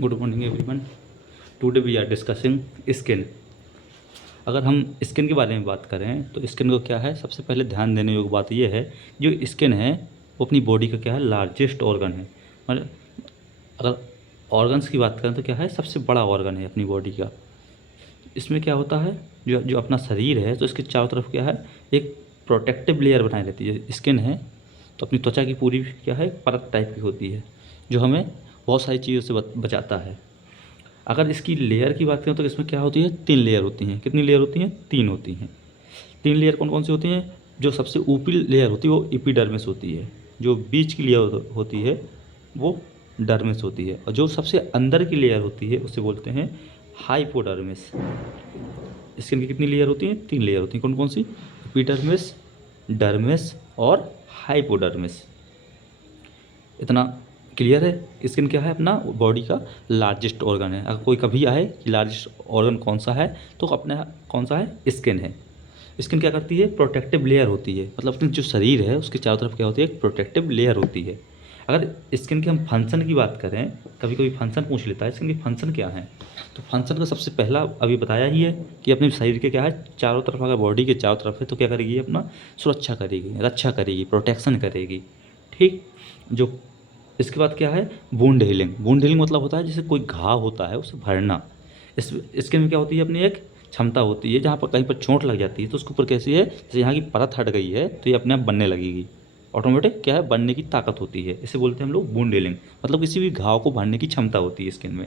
Good morning everyone. Today we are discussing skin. अगर हम skin के बारे में बात करें तो स्किन को क्या है, सबसे पहले ध्यान देने योग्य बात यह है, जो स्किन है वो अपनी बॉडी का क्या है, लार्जेस्ट ऑर्गन है। मतलब अगर ऑर्गन्स की बात करें तो क्या है, सबसे बड़ा ऑर्गन है अपनी बॉडी का। इसमें क्या होता है, जो जो अपना शरीर है तो इसके चारों तरफ क्या है, एक प्रोटेक्टिव लेयर बनाई रहती है। स्किन है तो अपनी त्वचा की पूरी क्या है, परत टाइप की होती है, जो हमें बहुत सारी चीज़ों से बचाता है। अगर इसकी लेयर की बात करें तो इसमें क्या होती है, 3 लेयर होती हैं। कितनी लेयर होती हैं? 3 होती हैं। 3 लेयर कौन कौन सी होती हैं? जो सबसे ऊपरी लेयर होती है वो एपिडर्मिस होती है, जो बीच की लेयर होती है वो डर्मिस होती है, और जो सबसे अंदर की लेयर होती है उसे बोलते हैं हाइपोडर्मिस। स्किन की कितनी लेयर होती हैं? 3 लेयर होती हैं। कौन कौन सी? एपिडर्मिस, डर्मिस और हाइपोडर्मिस। इतना क्लियर है? स्किन क्या है, अपना बॉडी का लार्जेस्ट ऑर्गन है। अगर कोई कभी आए कि लार्जेस्ट ऑर्गन कौन सा है, तो अपना कौन सा है? स्किन है। स्किन क्या करती है? प्रोटेक्टिव लेयर होती है। मतलब अपनी जो शरीर है उसके चारों तरफ क्या होती है, एक प्रोटेक्टिव लेयर होती है। अगर स्किन के हम फंक्शन की बात करें, कभी कभी फंक्शन पूछ लेता है, स्किन के फंक्शन क्या है, तो फंक्शन का सबसे पहला अभी बताया ही है कि अपने शरीर के क्या है, चारों तरफ, अगर बॉडी के चारों तरफ है तो क्या करेगी, अपना सुरक्षा करेगी, रक्षा करेगी, प्रोटेक्शन करेगी। ठीक। जो इसके बाद क्या है, वुंड हीलिंग। वुंड हीलिंग मतलब होता है जैसे कोई घाव होता है उसे भरना। इसके में क्या होती है, अपनी एक क्षमता होती है, जहाँ पर कहीं पर चोट लग जाती है तो उसके ऊपर कैसी है, जैसे यहाँ की परत हट गई है तो ये अपने आप बनने लगेगी। ऑटोमेटिक क्या है, बनने की ताकत होती है। इसे बोलते हैं हम लोग वुंड हीलिंग। मतलब किसी भी घाव को भरने की क्षमता होती है स्किन में।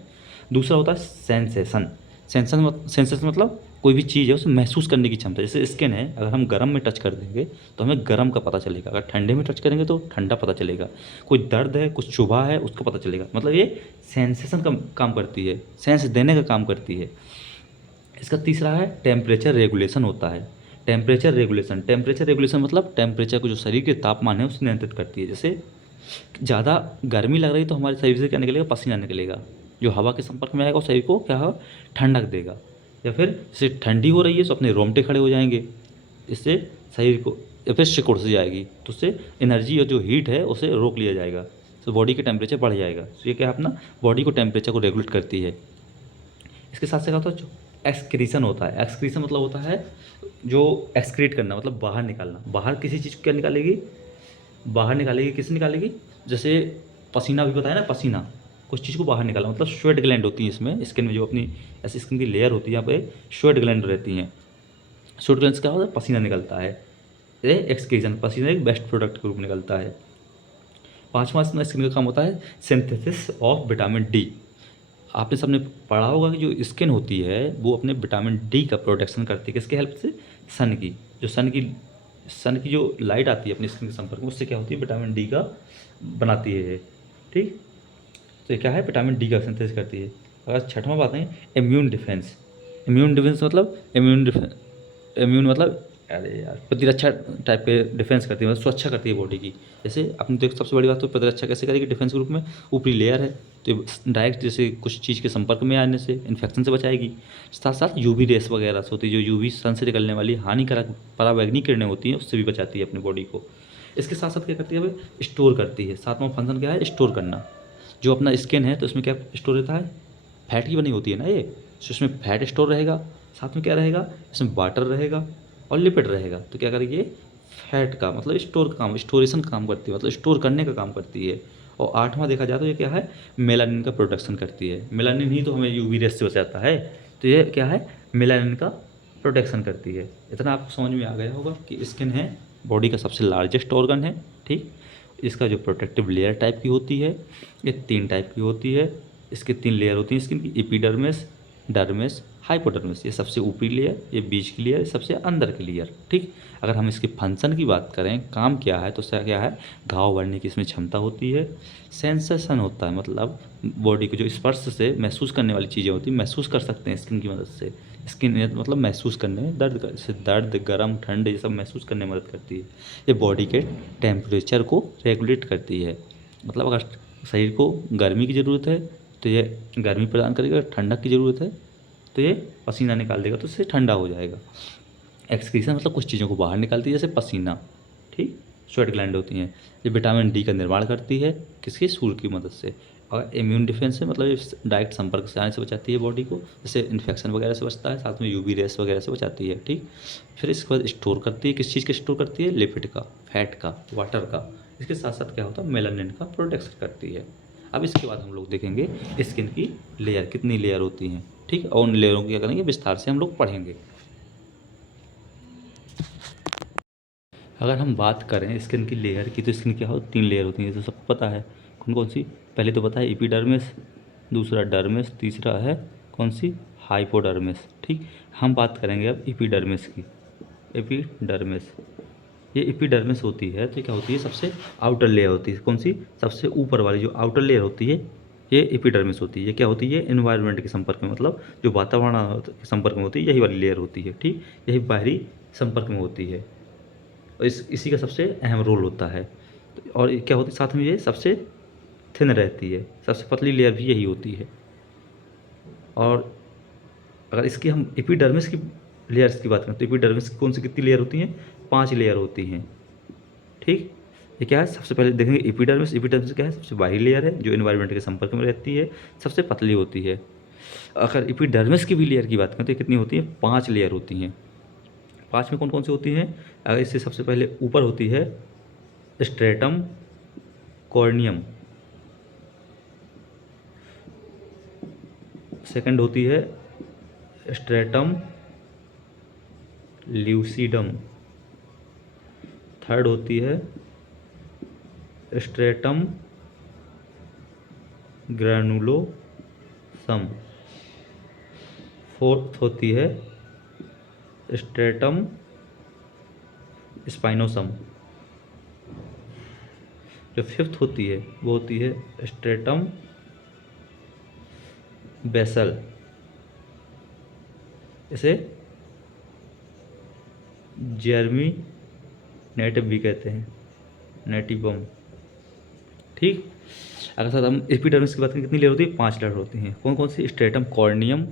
दूसरा होता है सेंसेशन। सेंसेशन मतलब कोई भी चीज़ है उसे महसूस करने की क्षमता। जैसे स्किन है, अगर हम गर्म में टच कर देंगे तो हमें गर्म का पता चलेगा, अगर ठंडे में टच करेंगे तो ठंडा पता चलेगा। कोई दर्द है, कुछ चुभा है, उसका पता चलेगा। मतलब ये सेंसेशन का काम करती है, सेंस देने का काम करती है। इसका तीसरा है टेम्परेचर रेगुलेशन होता है। टेम्परेचर रेगुलेशन मतलब टेम्परेचर को, जो शरीर के तापमान है उसे नियंत्रित करती है। जैसे ज़्यादा गर्मी लग रही तो हमारे शरीर से क्या निकलेगा, पसीना निकलेगा, जो हवा के संपर्क में आएगा वो शरीर को क्या हो, ठंडक देगा। या फिर जैसे ठंडी हो रही है तो अपने रोंगटे खड़े हो जाएंगे, इससे शरीर को, या फिर सिकुड़ से जाएगी तो उससे एनर्जी और जो हीट है उसे रोक लिया जाएगा, तो बॉडी का टेम्परेचर बढ़ जाएगा। तो ये क्या है, अपना बॉडी को टेम्परेचर को रेगुलेट करती है। इसके साथ साथ होता है जो एक्सक्रीशन होता है। एक्सक्रीशन मतलब होता है जो एक्सक्रीट करना, मतलब बाहर निकालना। बाहर किसी चीज़ को क्या निकालेगी, बाहर निकालेगी। किसे निकालेगी? जैसे पसीना भी बताया ना, पसीना कुछ चीज़ को बाहर निकालना, मतलब स्वेट ग्लैंड होती है इसमें, स्किन में जो अपनी ऐसी स्किन की लेयर होती है, यहाँ पे स्वेट ग्लैंड रहती हैं। स्वेट ग्लैंड से क्या होता है, पसीना निकलता है। ये एक्सक्रीशन, पसीना एक बेस्ट प्रोडक्ट के रूप में निकलता है। पाँचवा इसमें स्किन का काम होता है सिंथेसिस ऑफ विटामिन डी। आपने सबने पढ़ा होगा कि जो स्किन होती है वो अपने विटामिन डी का प्रोटेक्शन करती है। किसके हेल्प से? सन की। जो सन की जो लाइट आती है अपनी स्किन के संपर्क में, उससे क्या होती है, विटामिन डी का बनाती है ये। ठीक। तो ये क्या है, विटामिन डी का सिंथेसिस करती है। अगर छठवां बात है इम्यून डिफेंस। इम्यून मतलब अरे यार, प्रतिरक्षा टाइप के डिफेंस करती है, मतलब सुरक्षा करती है बॉडी की। जैसे अपने तो एक सबसे बड़ी बात तो प्रतिरक्षा कैसे करेगी डिफेंस के रूप में, ऊपरी लेयर है तो डायरेक्ट जैसे कुछ चीज़ के संपर्क में आने से इन्फेक्शन से बचाएगी। साथ साथ यूवी रेस वगैरह से होती है, जो यूवी सन से निकलने वाली हानिकारक पराबैंगनी किरणें होती हैं उससे भी बचाती है अपनी बॉडी को। इसके साथ साथ क्या करती है, स्टोर करती है। सातवां फंक्शन क्या है, स्टोर करना। जो अपना स्किन है तो इसमें क्या स्टोर रहता है, फैट की बनी होती है ना ये, तो इसमें फैट स्टोर रहेगा। साथ में क्या रहेगा, इसमें वाटर रहेगा और लिपिड रहेगा। तो क्या करेगी ये, फैट का मतलब स्टोर का काम, स्टोरेशन का काम करती है, मतलब स्टोर करने का काम करती है। और आठवां देखा जाए तो ये क्या है, मेलानिन का प्रोटेक्शन करती है। मेलानिन ही तो हमें यूवी रेस से बचाता है, तो ये क्या है, मेलानिन का प्रोटेक्शन करती है। इतना आपको समझ में आ गया होगा कि स्किन है बॉडी का सबसे लार्जेस्ट ऑर्गन है। ठीक। इसका जो प्रोटेक्टिव लेयर टाइप की होती है, ये 3 टाइप की होती है। इसके 3 लेयर होती हैं स्किन की, एपिडर्मिस, डर्मिस, हाइपोडर्मिस। ये सबसे ऊपरी लेयर, ये बीच की लेयर, सबसे अंदर की लेयर। ठीक। अगर हम इसके फंक्शन की बात करें, काम क्या है, तो क्या है, घाव भरने की इसमें क्षमता होती है। सेंसेशन होता है, मतलब बॉडी को जो स्पर्श से महसूस करने वाली चीज़ें होती हैं, महसूस कर सकते हैं स्किन की मदद से। स्किन मतलब महसूस करने में दर्द, गर्म, ठंड, ये सब महसूस करने में मदद करती है। ये बॉडी के टेम्परेचर को रेगुलेट करती है। मतलब अगर शरीर को गर्मी की ज़रूरत है तो ये गर्मी प्रदान करेगा, ठंडक की ज़रूरत है तो ये पसीना निकाल देगा, तो इससे ठंडा हो जाएगा। एक्सक्रीशन मतलब कुछ चीज़ों को बाहर निकालती है, जैसे पसीना। ठीक। स्वेट ग्लैंड होती हैं। ये विटामिन डी का निर्माण करती है, किसके? सूर्य की मदद से। और इम्यून डिफेंस है, मतलब ये डायरेक्ट संपर्क से आने से बचाती है बॉडी को, जैसे इन्फेक्शन वगैरह से बचता है, साथ में यूवी रेस वगैरह से बचाती है। ठीक, फिर इसके बाद स्टोर करती है, किस चीज़ का स्टोर करती है, लिपिड का, फैट का, वाटर का। इसके साथ साथ क्या होता है, मेलानिन का प्रोटेक्शन करती है। अब इसके बाद हम लोग देखेंगे स्किन की लेयर कितनी लेयर होती हैं। ठीक, और उन लेयरों की क्या करेंगे, विस्तार से हम लोग पढ़ेंगे। अगर हम बात करें स्किन की लेयर की, तो स्किन क्या हो, 3 लेयर होती हैं, तो सबको पता है। कौन कौन सी, पहले तो पता है एपिडर्मिस, दूसरा डर्मिस, तीसरा है कौन सी, हाइपोडर्मिस। ठीक, हम बात करेंगे अब एपिडर्मिस की। एपिडर्मिस, ये एपिडर्मिस होती है तो क्या होती है, सबसे आउटर लेयर होती है। कौन सी, सबसे ऊपर वाली जो आउटर लेयर होती है, ये एपिडर्मिस होती है। ये क्या होती है, एनवायरनमेंट के संपर्क में, मतलब जो वातावरण के संपर्क में होती है, यही वाली लेयर होती है। ठीक, यही बाहरी संपर्क में होती है, और इसी का सबसे अहम रोल होता है। और ये क्या होती है, साथ में ये सबसे थिन रहती है, सबसे पतली लेयर भी यही होती है। और अगर इसकी हम एपिडर्मिस की लेयर्स की बात करें, तो एपिडर्मिस की कौन सी कितनी लेयर होती हैं, 5 लेयर होती हैं। ठीक, ये क्या है, सबसे पहले देखेंगे एपिडर्मिस। एपिडर्मिस क्या है, सबसे बाहरी लेयर है जो एनवायरनमेंट के संपर्क में रहती है, सबसे पतली होती है। अगर एपिडर्मिस की भी लेयर की बात करें तो कितनी होती है, 5 लेयर होती हैं। 5 में कौन कौन सी होती हैं, अगर इससे सबसे पहले ऊपर होती है स्ट्रेटम कॉर्नियम, सेकंड होती है स्ट्रेटम ल्यूसिडम, थर्ड होती है स्ट्रेटम ग्रैनुलोसम, फोर्थ होती है स्ट्रेटम स्पाइनोसम, जो फिफ्थ होती है वो होती है स्ट्रेटम बेसल, इसे जर्मी नेटिव भी कहते हैं, नेटिवम। ठीक, अगर साथ हम एपिडर्मिस की बात करें, कितनी लेयर होती है, 5 लेयर होती हैं। कौन कौन सी, stratum corneum,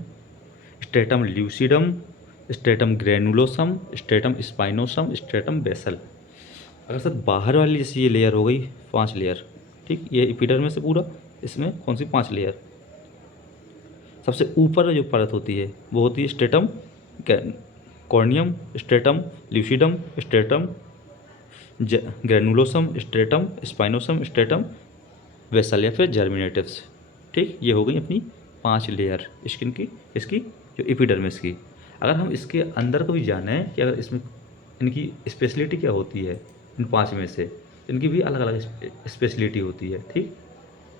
stratum lucidum, stratum granulosum, stratum spinosum, stratum basal. अगर सर बाहर वाली जैसे ये लेयर हो गई 5 लेयर, ठीक, ये एपिडर्मिस से पूरा, इसमें कौन सी 5 लेयर। सबसे ऊपर जो परत होती है वो होती है stratum corneum, stratum lucidum, stratum granulosum, stratum spinosum, stratum basal या फिर जर्मिनेटिव्स। ठीक, ये हो गई अपनी 5 लेयर स्किन की, इसकी जो एपिडर्मिस की। अगर हम इसके अंदर को भी जाने कि अगर इसमें इनकी स्पेशलिटी क्या होती है, इन 5 में से इनकी भी अलग अलग स्पेशलिटी होती है। ठीक,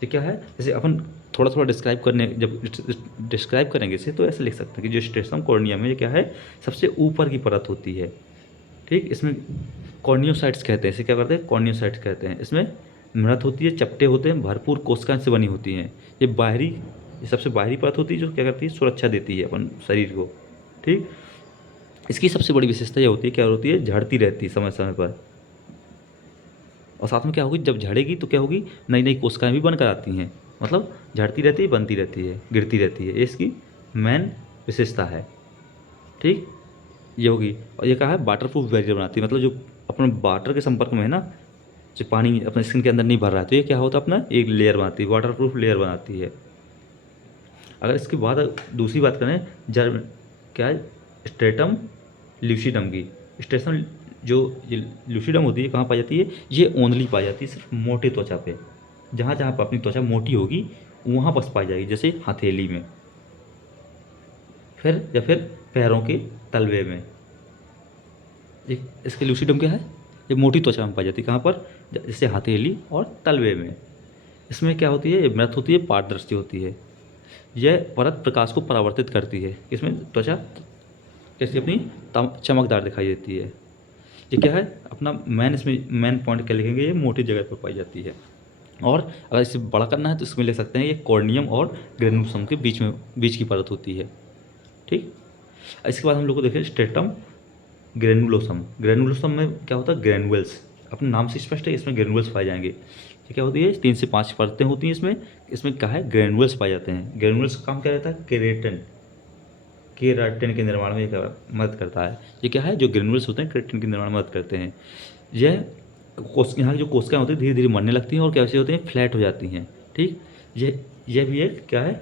ये क्या है, जैसे अपन थोड़ा थोड़ा डिस्क्राइब करने, जब डिस्क्राइब करेंगे इसे तो ऐसे लिख सकते हैं कि जो स्ट्रेटम कॉर्नियम है ये क्या है, सबसे ऊपर की परत होती है। ठीक, इसमें कॉर्नियोसाइट्स कहते हैं, इसे क्या करते हैं, कॉर्नियोसाइट्स कहते हैं। इसमें मृत होती है, चपटे होते हैं, भरपूर कोशिकाएं से बनी होती हैं। ये सबसे बाहरी परत होती है जो क्या करती है, सुरक्षा देती है अपन शरीर को। ठीक, इसकी सबसे बड़ी विशेषता ये होती है, क्या होती है, झड़ती रहती है समय समय पर। और साथ में क्या होगी, जब झड़ेगी तो क्या होगी, नई नई कोशिकाएं भी बनकर आती हैं, मतलब झड़ती रहती है, बनती रहती है, गिरती रहती है, ये इसकी मेन विशेषता है। ठीक, ये होगी। और ये क्या है, वाटर प्रूफ बैरियर बनाती है, मतलब जो अपना वाटर के संपर्क में है ना, जो पानी अपने स्किन के अंदर नहीं भर रहा है, तो ये क्या होता है, अपना एक लेयर बनाती है, वाटर प्रूफ लेयर बनाती है। अगर इसके बाद दूसरी बात करें, क्या है, स्ट्रेटम ल्यूसिडम की। स्ट्रेटम जो ये ल्यूसिडम होती है कहाँ पाई जाती है, ये ओनली पाई जाती है सिर्फ मोटे त्वचा पे, जहाँ जहाँ पर अपनी त्वचा मोटी होगी वहाँ बस पाई जाएगी, जैसे हथेली में, फिर पैरों के तलवे में। इसके ल्यूसिडम क्या है, ये मोटी त्वचा में पाई जाती है, कहाँ पर, जैसे हथेली और तलवे में। इसमें क्या होती है, ये मृत होती है, पारदर्शी होती है। यह परत प्रकाश को परावर्तित करती है, इसमें त्वचा कैसी अपनी चमकदार दिखाई देती है। ये क्या है, अपना इसमें मेन पॉइंट क्या लिखेंगे, ये मोटी जगह पर पाई जाती है। और अगर इसे बड़ा करना है तो इसमें ले सकते हैं, ये कॉर्नियम और ग्रेनुलोसम के बीच की परत होती है। ठीक, इसके बाद हम लोग को देखें स्ट्रेटम ग्रेनुलोसम। ग्रेनुलोसम में क्या होता है, ग्रेनुअल्स, अपने नाम से स्पष्ट है, इसमें ग्रेनुअल्स पाए जाएंगे। ये क्या होती है, 3 से 5 परतें होती हैं इसमें क्या है, ग्रेनुअल्स पाए जाते हैं। ग्रेनुअल्स का काम क्या रहता है, केराटिन के निर्माण में मदद करता है। ये क्या है, जो ग्रेनुअल्स होते हैं केराटिन के निर्माण में मदद करते हैं। यह यहाँ की जो कोशिकाएं होती हैं धीरे धीरे मरने लगती हैं और कैसे होते हैं, फ्लैट हो जाती हैं। ठीक, ये भी एक क्या है,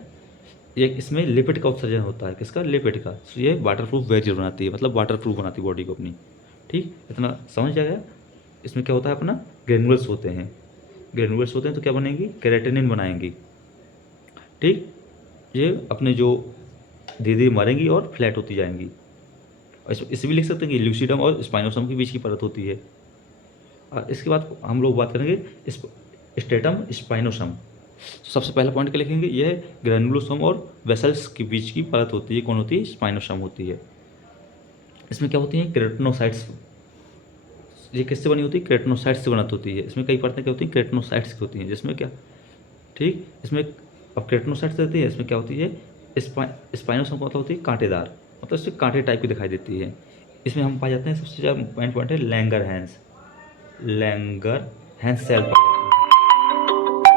एक इसमें लिपिड का उत्सर्जन होता है। किसका? लिपिड का। तो ये वाटर प्रूफ बैरियर बनाती है, मतलब वाटर प्रूफ बनाती है बॉडी को अपनी। ठीक, इतना समझ जाएगा। इसमें क्या होता है अपना, ग्रेनुअल्स होते हैं। ग्रेनुअल्स होते हैं तो क्या बनेगी, केराटिनिन बनाएंगी। ठीक, ये अपने जो धीरे धीरे मरेंगी और फ्लैट होती जाएंगी। और इसे भी लिख सकते हैं कि ल्यूसिडम और स्पाइनोसम के बीच की परत होती है। और इसके बाद हम लोग बात करेंगे स्टेटम स्पाइनोसम। तो सबसे पहला पॉइंट क्या लिखेंगे, यह ग्रेनुलोसोम और वेसल्स के बीच की परत होती है। कौन होती है? स्पाइनोसम होती है। इसमें क्या होती है, केराटिनोसाइट्स। ये किससे बनी होती है? केराटिनोसाइट्स से बनाती होती है। इसमें कई परतें क्या होती हैं, केराटिनोसाइट्स की होती हैं। जिसमें क्या, ठीक, इसमें अब केराटिनोसाइट्स रहती है, इसमें क्या होती है, स्पाइनोसम मतलब होती है कांटेदार, मतलब इसमें कांटे टाइप की दिखाई देती है। इसमें हम पाए जाते हैं, सबसे ज़्यादा पॉइंट है लैंगर हैंस सेल पाए जाते हैं।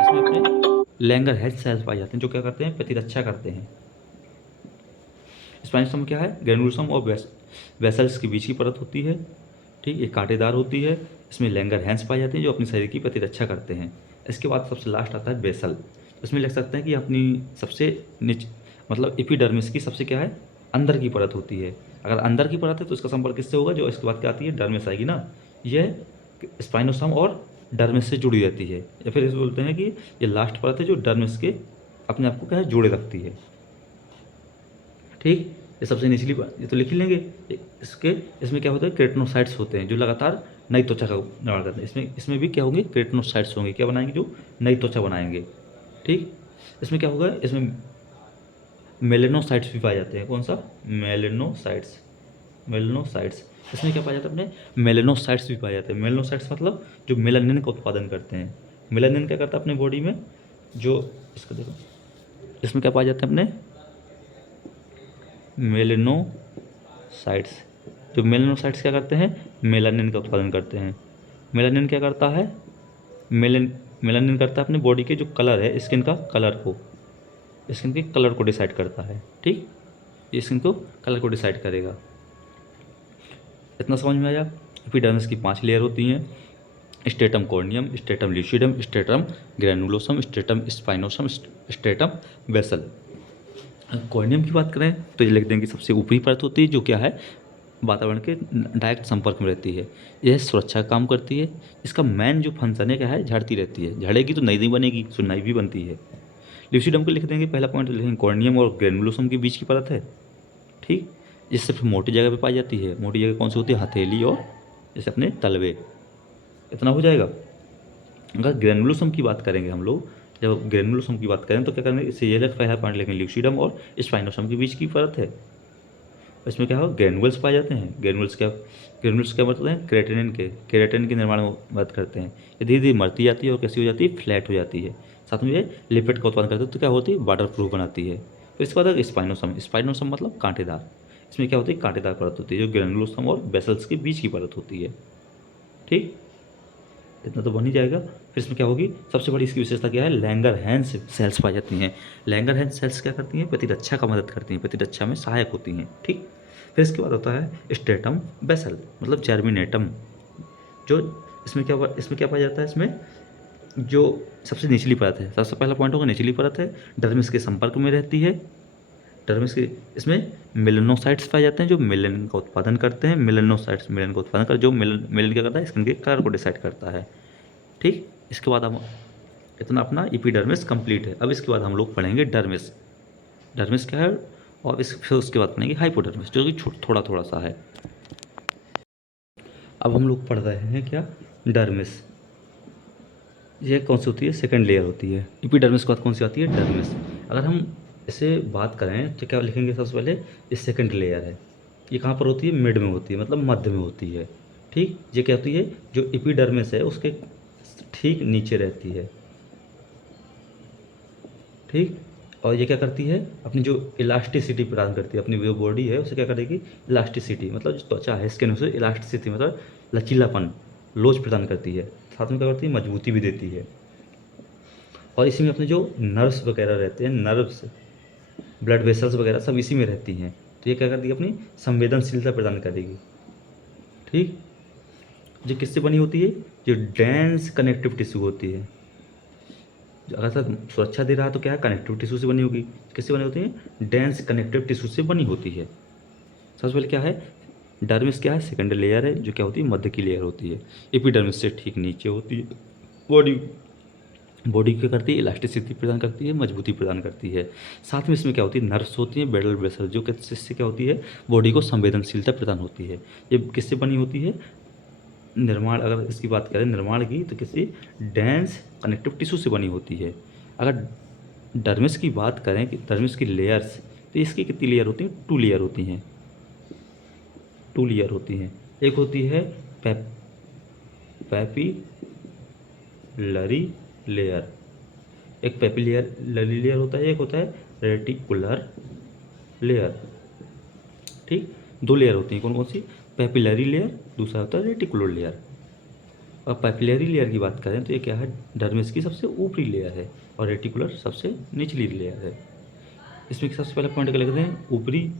इसमें अपने लैंगर हैंस सेल्स पाए जाते हैं, जो क्या करते हैं, प्रतिरक्षा करते हैं। स्पाइनोसम क्या है, ग्रेनुलोसम और वेसल्स के बीच की परत होती है। ठीक, ये कांटेदार होती है। इसमें लैंगर हैंस पाए जाते हैं, जो अपने शरीर की प्रतिरक्षा करते हैं। इसके बाद सबसे लास्ट आता है बेसल। इसमें लिख सकते हैं कि अपनी सबसे निच मतलब एपिडर्मिस की सबसे क्या है, अंदर की परत होती है। अगर अंदर की परत है तो इसका संपर्क किससे होगा, जो इसके बाद क्या आती है, डर्मिस आएगी ना। यह स्पाइनोसम और डर्मिस से जुड़ी रहती है, या फिर इसे बोलते हैं कि ये लास्ट परत है जो डर्मिस के अपने आप को क्या है, जोड़े रखती है। ठीक, ये सबसे निचली बात, ये तो लिख ही लेंगे। इसके इसमें क्या होता है, केराटिनोसाइट्स होते हैं, जो लगातार नई त्वचा का निर्माण करते हैं। इसमें भी क्या होंगे, केराटिनोसाइट्स होंगे, क्या बनाएंगे, जो नई त्वचा बनाएंगे। ठीक, इसमें क्या होगा, इसमें मेलेनोसाइट्स भी पाए जाते हैं। कौन सा? मेलेनोसाइट्स। इसमें क्या पाया जाता है, अपने मेलेनोसाइट्स भी पाए जाते हैं। मेलेनोसाइट्स मतलब जो मेलानिन का उत्पादन करते हैं। मेलानिन क्या करता है अपने बॉडी में, जो इसको देखो, इसमें क्या पाया जाता है, अपने मेलेनोसाइट्स। जो मेलेनोसाइट्स क्या करते हैं, मेलानिन का उत्पादन करते हैं। मेलानिन क्या करता है, मेलानिन करता है अपने बॉडी के जो कलर है, स्किन का कलर को, स्किन के कलर को डिसाइड करता है। ठीक, ये स्किन को कलर को डिसाइड करेगा। इतना समझ में आया। एपिडर्मिस की 5 लेयर होती हैं, stratum corneum, stratum lucidum, stratum granulosum, stratum spinosum, stratum basal. Corneum की बात करें तो ये लिख देंगे सबसे ऊपरी परत होती है, जो क्या है, वातावरण के डायरेक्ट संपर्क में रहती है। यह सुरक्षा का काम करती है। इसका मेन जो फंक्शन है क्या है, झड़ती रहती है। झड़ेगी तो नई नहीं बनेगी, सो नई भी बनती है। ल्यूसिडम को लिख देंगे, पहला पॉइंट लिखेंगे, कॉर्नियम और ग्रेनुलोसम के बीच की परत है। ठीक, जिससे फिर मोटी जगह पे पाई जाती है। मोटी जगह कौन सी होती है, हथेली और जैसे अपने तलवे। इतना हो जाएगा। अगर ग्रेनुलोसम की बात करेंगे हम लोग, जब ग्रेनुलोसम की बात करें तो क्या करेंगे, इससे ये पहला पॉइंट लिखेंगे, ल्यूसिडम और स्पाइनोसम के बीच की परत है। इसमें क्या होगा, ग्रेनुअल्स पाए जाते हैं। ग्रेनुअल्स क्या मतलब हैं, केराटिन के निर्माण में मदद करते हैं। ये धीरे धीरे मरती जाती है और कैसी हो जाती है, फ्लैट हो जाती है। साथ में ये लिपिड का उत्पादन करते हैं, तो क्या होती है, वाटर प्रूफ बनाती है। फिर इसके बाद स्पाइनोसम मतलब कांटेदार। इसमें क्या होती है, कांटेदार परत होती है, जो ग्रेनुलोसम और बेसल्स के बीच की परत होती है। ठीक, इतना तो बन ही जाएगा। फिर इसमें क्या होगी, सबसे बड़ी इसकी विशेषता क्या है, लैंगर हैंस सेल्स पाई जाती हैं। लैंगर हैंस सेल्स क्या करती हैं, प्रतिरक्षा का मदद करती हैं, प्रतिरक्षा में सहायक होती हैं। ठीक, फिर इसके बाद होता है स्ट्रेटम बेसल, मतलब जर्मिनेटम। जो इसमें क्या पाया जाता है, इसमें जो सबसे निचली परत है, सबसे पहला पॉइंट होगा निचली परत है, डर्मिस के संपर्क में रहती है। डर्मिस के इसमें मेलेनोसाइट्स पाए जाते हैं, जो मेलेनिन का उत्पादन करते हैं। मेलेनोसाइट्स मेलेनिन का उत्पादन कर, जो मेलेनिन क्या करता है, स्किन के कलर को डिसाइड करता है। ठीक, इसके बाद हम इतना अपना एपिडर्मिस कंप्लीट है। अब इसके बाद हम लोग पढ़ेंगे डर्मिस। डर्मिस क्या है, और फिर उसके बाद पढ़ेंगे हाइपोडर्मिस, जो कि थोड़ा थोड़ा सा है। अब हम लोग पढ़ रहे हैं क्या, डर्मिस। ये कौन सी होती है, सेकंड लेयर होती है। एपिडर्मिस के बाद कौन सी आती है, डर्मिस। अगर हम इसे बात करें तो क्या लिखेंगे, सबसे पहले ये सेकंड लेयर है। ये कहाँ पर होती है, मिड में होती है, मतलब मध्य में होती है। ठीक, ये क्या होती है, जो एपिडर्मिस है उसके ठीक नीचे रहती है। ठीक, और ये क्या करती है, अपनी जो इलास्टिसिटी प्रदान करती है, अपनी जो बॉडी है उसे क्या करेगी, इलास्टिसिटी, मतलब जो त्वचा है स्किन, उसे इलास्टिसिटी मतलब लचीलापन, लोच प्रदान करती है। साथ में क्या करती है, मजबूती भी देती है। और इसी में अपने जो नर्व्स वगैरह रहते हैं, नर्व्स, ब्लड वेसल्स वगैरह सब इसी में रहती हैं। तो ये क्या करती है, अपनी संवेदनशीलता प्रदान करेगी। ठीक, जो किससे बनी होती है, जो डेंस कनेक्टिव टिश्यू होती है, अगर सर सुरक्षा दे रहा है तो क्या है, कनेक्टिव टिश्यू से बनी होगी। किससे बनी होती है? डेंस कनेक्टिव टिश्यू से बनी होती है। सबसे पहले क्या है, डर्मिस क्या है, सेकेंड लेयर है, जो क्या होती है, मध्य की लेयर होती है। एपिडर्मिस से ठीक नीचे होती है। बॉडी बॉडी क्या करती है, इलास्टिसिटी प्रदान करती है, मजबूती प्रदान करती है। साथ में इसमें क्या होती है, नर्व्स होती हैं, ब्लड वेसल, जो किससे क्या होती है, बॉडी को संवेदनशीलता प्रदान होती है। ये किससे बनी होती है, निर्माण, अगर इसकी बात करें निर्माण की, तो किसी डेंस कनेक्टिव टिश्यू से बनी होती है। अगर डर्मिस की बात करें कि डर्मिस की लेयर्स, तो इसकी कितनी लेयर होती हैं, 2 लेयर होती हैं। 2 लेयर होती हैं। एक होती है पैपिलरी लेयर, एक पैपिलरी लेयर होता है, एक होता है रेटिकुलर लेयर। ठीक, 2 लेयर होती हैं। कौन कौन सी? पैपिलरी लेयर, दूसरा होता है रेटिकुलर लेयर। अब पैपिलरी लेयर की बात करें तो ये क्या है, डर्मिस की सबसे ऊपरी लेयर है, और रेटिकुलर सबसे निचली लेयर है। इसमें सबसे पहले पॉइंट क्या लिखते हैं, ऊपरी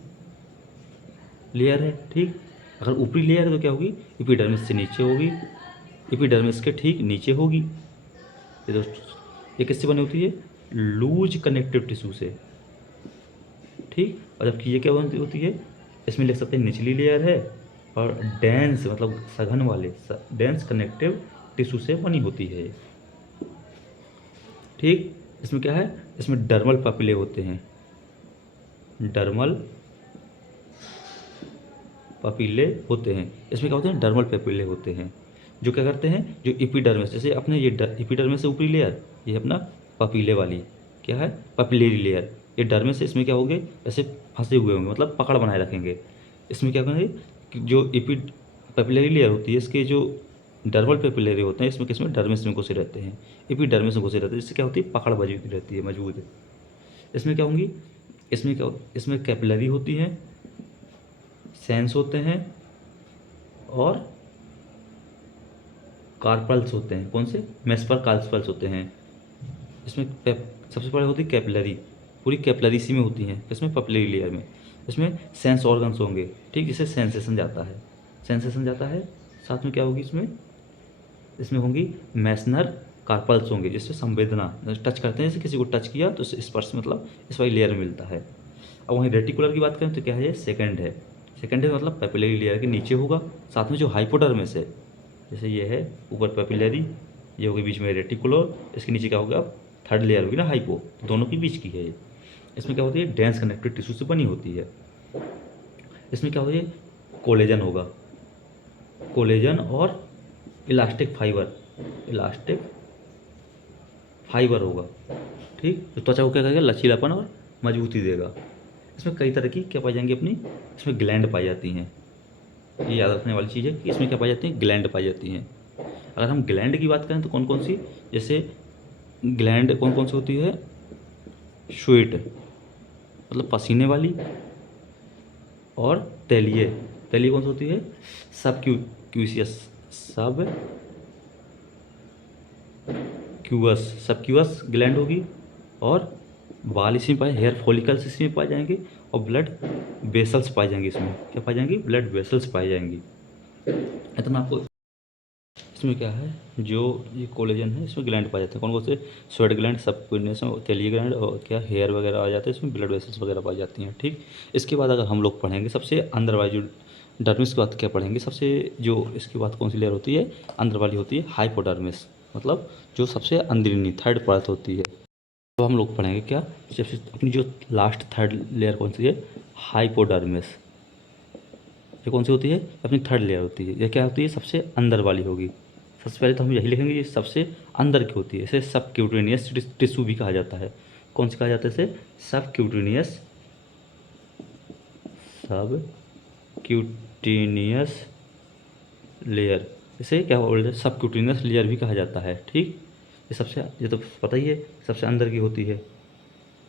लेयर है। ठीक, अगर ऊपरी लेयर है तो क्या होगी, एपिडर्मिस से नीचे होगी, एपिडर्मिस के ठीक नीचे होगी। ये दोस्तों, ये किससे बनी होती है, लूज कनेक्टिव टिश्यू से। ठीक, और जबकि ये क्या बनती होती है, इसमें लिख सकते हैं निचली लेयर है, और डेंस मतलब सघन वाले डेंस कनेक्टिव टिश्यू से बनी होती है। ठीक, इसमें क्या है, इसमें डर्मल पापिले होते हैं, डर्मल पापिले होते हैं। इसमें क्या होते हैं, डर्मल पापिले होते हैं, जो क्या करते हैं, जो एपिडर्मिस, जैसे अपने ये एपिडर्मिस से ऊपरी लेयर, ये अपना पापिले वाली क्या है, पापिलेरी लेयर, ये डर्मिस से, इसमें क्या होंगे, ऐसे फंसे हुए होंगे, मतलब पकड़ बनाए रखेंगे। इसमें क्या करेंगे कि जो पापिलेरी लेयर होती है, इसके जो डर्मल पेपिलरी होते हैं, इसमें किसमें, डर्मिस में घुसे रहते हैं, एपिडर्मिस में घुसे रहते हैं, जिससे क्या होती है, पकड़ मजबूत रहती है, मजबूत। इसमें क्या होंगी, इसमें क्या, इसमें कैपिलरी होती हैं, सेंस होते हैं, और कार्पल्स होते हैं। कौन से, मेस्पर कार्पल्स होते हैं। इसमें सबसे पहले होती है कैपिलरी, पूरी कैपिलरी इसी में होती हैं, इसमें पपिलरी लेयर में। इसमें सेंस ऑर्गन्स होंगे, ठीक, जिससे सेंसेशन जाता है, सेंसेशन जाता है। साथ में क्या होगी, इसमें इसमें होंगी मैसनर कार्पल्स होंगे, जिससे संवेदना, टच करते हैं, जैसे किसी को टच किया तो स्पर्श मतलब इस वाली लेयर में मिलता है। अब वहीं रेटिकुलर की बात करें तो क्या है, ये सेकंड है। सेकंड है मतलब पैपिलरी लेयर के नीचे होगा। साथ में जो हाइपोडर्मिस है, जैसे ये है ऊपर पैपिलरी, ये होगी बीच में रेटिकुलर, इसके नीचे क्या होगा, थर्ड लेयर होगी ना हाइपो, तो दोनों के बीच की है ये। इसमें क्या होती है, डेंस कनेक्टिव टिश्यू से बनी होती है। इसमें क्या होती है, कोलेजन होगा, कोलेजन और इलास्टिक फाइबर, इलास्टिक फाइबर होगा। ठीक, तो त्वचा को क्या करेगा, लचीलापन और मजबूती देगा। इसमें कई तरह की क्या पाई जाएंगी अपनी, इसमें ग्लैंड पाई जाती हैं। ये याद रखने वाली चीज़ है कि इसमें क्या पाई जाती है, ग्लैंड पाई जाती हैं। अगर हम ग्लैंड की बात करें तो कौन कौन सी, जैसे ग्लैंड कौन कौन सी होती है, स्वेट मतलब पसीने वाली, और तैलीय, तैलीय कौन सी होती है, सब क्यूसियस, सब क्यूअस, सबक्यूअस ग्लैंड होगी, और बाल इसमें पाए, हेयर फॉलिकल्स इसमें पाए जाएंगे, और ब्लड वेसल्स पाए जाएंगे। इसमें क्या पाई जाएंगी, ब्लड वेसल्स पाई जाएंगी। इतना आपको, इसमें क्या है, जो ये कोलेजन है, इसमें ग्लैंड पाए जाते हैं। कौन कौन से, स्वेट ग्लैंड, सबक्यूनियस, तेलीय ग्लैंड, और क्या हेयर वगैरह आ जाते हैं, इसमें ब्लड वेसल्स वगैरह पाई जाती हैं। ठीक, इसके बाद अगर हम लोग पढ़ेंगे सबसे अंदर वाली, जो डर्मिस की बात क्या पढ़ेंगे, सबसे जो इसकी बात कौन सी लेयर होती है, अंदर वाली होती है हाइपोडर्मिस, मतलब जो सबसे अंदरूनी थर्ड परत होती है। तो हम लोग पढ़ेंगे क्या, सबसे अपनी जो लास्ट थर्ड लेयर कौन सी है, हाइपोडर्मिस। ये कौन सी होती है, अपनी थर्ड लेयर होती है। ये क्या होती है, सबसे अंदर वाली होगी। सबसे पहले तो हम यही लिखेंगे, ये सबसे अंदर की होती है। इसे सब क्यूटेनियस टिश्यू भी कहा जाता है। कौन सी कहा जाता है इसे, सब क्यूटेनियस, सब क्यूटेनियस लेयर, इसे क्या बोलते हैं, सब क्यूटेनियस लेयर भी कहा जाता है। ठीक, ये सबसे, ये तो पता ही है, सबसे अंदर की होती है।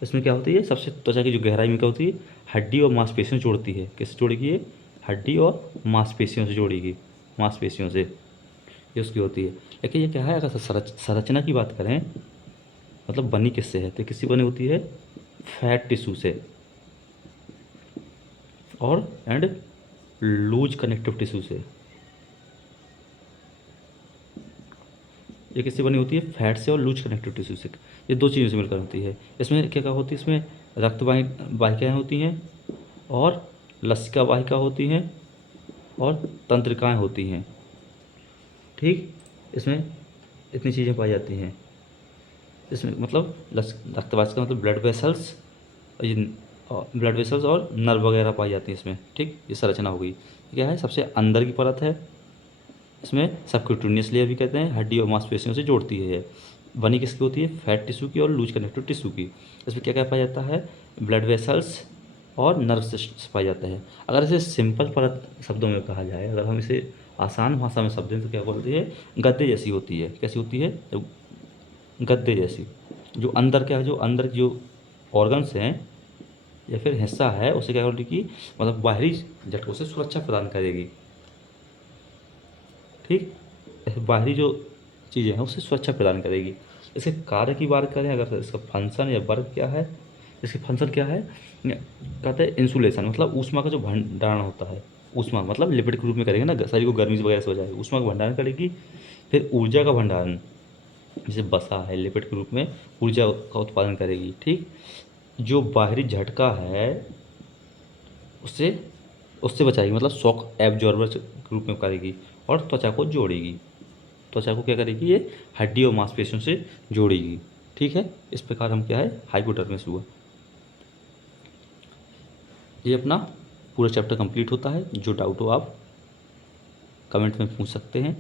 इसमें क्या होती है, सबसे त्वचा की जो गहराई में क्या होती है, हड्डी और मांसपेशियों से जोड़ती है। किससे जोड़ेगी ये, हड्डी और मांसपेशियों से जोड़ेगी, मांसपेशियों से ये उसकी होती है। लेकिन ये क्या है, अगर संरचना की बात करें, मतलब बनी किससे है, तो किससे बनी होती है, फैट टिश्यू से, और एंड लूज कनेक्टिव टिश्यू से। ये किससे बनी होती है? फैट से और लूज कनेक्टिव टिश्यू से। ये दो चीज़ों से मिलकर होती है। इसमें क्या क्या होती है? इसमें रक्त वाहिकाएँ होती हैं और लसिका वाहिका होती हैं और तंत्रिकाएँ होती हैं। ठीक, इसमें इतनी चीज़ें पाई जाती हैं। इसमें मतलब रक्त वाहिका मतलब ब्लड वेसल्स, ये ब्लड वेसल्स और नर्व वगैरह पाई जाती हैं इसमें। ठीक, ये संरचना हो गई। क्या है? सबसे अंदर की परत है, इसमें सबक्यूटेनियस लेयर भी कहते हैं, हड्डी और मांसपेशियों से जोड़ती है ये। बनी किसकी होती है? फैट टिश्यू की और लूज कनेक्टिव टिश्यू की। इसमें क्या क्या पाया जाता है? ब्लड वेसल्स और नर्व से पाया जाता है। अगर इसे सिंपल परत शब्दों में कहा जाए, अगर हम इसे आसान भाषा में शब्द दें तो क्या बोलते हैं? गद्दे जैसी होती है। कैसी होती है? गद्दे जैसी। जो अंदर क्या है, जो अंदर जो ऑर्गन्स हैं या फिर हिस्सा है, उसे क्या बोलती कि मतलब बाहरी झटकों से सुरक्षा प्रदान करेगी। ठीक, बाहरी जो चीज़ें हैं उससे सुरक्षा प्रदान करेगी। इसके कार्य की बात करें, अगर इसका फंक्शन या वर्क क्या है, इसके फंक्शन क्या है? कहते हैं इंसुलेशन, मतलब ऊष्मा का जो भंडारण होता है। ऊष्मा मतलब लिपिड के रूप में करेगी ना, शरीर को गर्मी वगैरह से हो जाए, ऊष्मा का भंडारण करेगी। फिर ऊर्जा का भंडारण, जैसे बसा है लिपिड के रूप में ऊर्जा का उत्पादन करेगी। ठीक, जो बाहरी झटका है उससे उससे बचाएगी, मतलब शॉक एब्जॉर्बर के रूप में करेगी। और त्वचा को जोड़ेगी। त्वचा को क्या करेगी? ये हड्डी और मांसपेशियों से जोड़ेगी। ठीक है, इस प्रकार हम क्या है? हाइपोडर्मिस हुआ। ये अपना पूरा चैप्टर कंप्लीट होता है। जो डाउट हो आप कमेंट में पूछ सकते हैं।